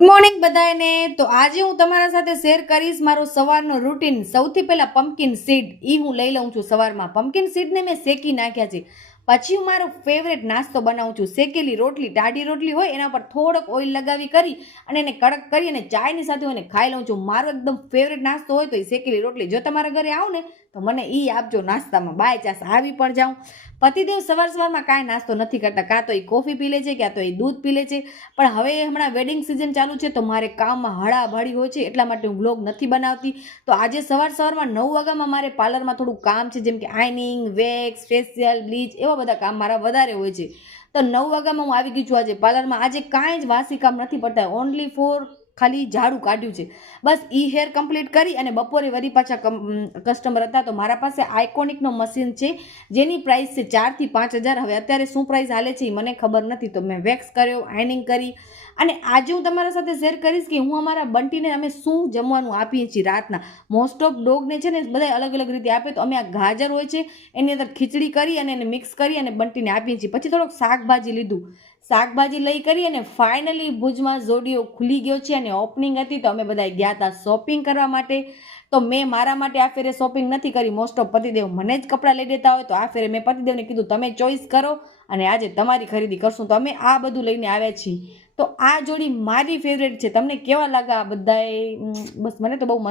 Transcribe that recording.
Good morning બધાને. તો આજે હું તમારા સાથે શેર કરીશ મારો સવારનો રૂટીન. સૌથી પહેલા પમ્પકિન સીડ હું લઈ લઉં છું સવારમાં. પમ્પકિન સીડને મેં શેકી નાખ્યા છે. પછી હું મારો ફેવરેટ નાસ્તો બનાવું છું. શેકેલી રોટલી, ટાઢી રોટલી હોય એના પર થોડોક ઓઇલ લગાવી કરી અને એને કડક કરી અને ચાયની સાથે હું એને ખાઈ લઉં છું. મારો એકદમ ફેવરેટ નાસ્તો હોય તો એ શેકેલી રોટલી. જો તમારા ઘરે આવો ને તો મને એ આપજો નાસ્તામાં. બાય ચાન્સ આવી પણ જાઉં. પતિદેવ સવારમાં કાંઈ નાસ્તો નથી કરતા. કાં તો એ કોફી પી લે છે, કાં તો એ દૂધ પી લે છે. પણ હવે હમણાં વેડિંગ સિઝન ચાલુ છે તો મારે કામમાં હળાભળી હોય છે, એટલા માટે હું વ્લોગ નથી બનાવતી. તો આજે સવારમાં 9 વાગ્યામાં મારે પાર્લરમાં થોડું કામ છે, જેમ કે આઈનિંગ, વેક્સ, ફેશિયલ, બ્લીચ, એવા બધા કામ મારા વધારે હોય છે. તો 9 વાગ્યામાં હું આવી ગઈ છું આજે પાર્લરમાં. આજે કાંઈ જ વાસી કામ નથી પડતા. ઓનલી ફોર ખાલી ઝાડુ કાઢ્યું છે બસ. હેર કમ્પ્લીટ કરી અને બપોરે વળી પાછા કસ્ટમર હતા તો મારા પાસે આઇકોનિકનો મશીન છે જેની પ્રાઇસ છે 4 થી 5 હજાર. હવે અત્યારે શું પ્રાઇસ હાલે છે એ મને ખબર નથી. તો મેં વેક્સ કર્યો, આઈનિંગ કરી અને આજે હું તમારા સાથે શેર કરીશ કે હું અમારા બંટીને અમે શું જમવાનું આપીએ છીએ રાતના. મોસ્ટ ઓફ ડોગને છે ને બધા અલગ અલગ રીતે આપે. તો અમે આ ગાજર હોય છે એની અંદર ખીચડી કરી અને એને મિક્સ કરી અને બંટીને આપીએ છીએ. પછી થોડોક શાકભાજી લીધું. શાકભાજી લઈ કરી અને ફાઇનલી ભુજમાં ઝોડિયો ખુલી ગયો છે અને ઓપનિંગ હતી તો અમે બધા ગયા હતા શોપિંગ કરવા માટે. તો મેં મારા માટે આ ફેરે શોપિંગ નથી કરી. મોસ્ટ ઓફ પતિદેવ મને જ કપડાં લઈ દેતા હોય તો આ ફેરે મેં પતિદેવને કીધું તમે ચોઈસ કરો અને આજે તમારી ખરીદી કરશું. તો અમે આ બધું લઈને આવ્યા છીએ. તો આ જોડી મારી ફેવરેટ છે. તમને કેવા લાગે આ બધાએ? બસ મને તો બહુ મસ્ત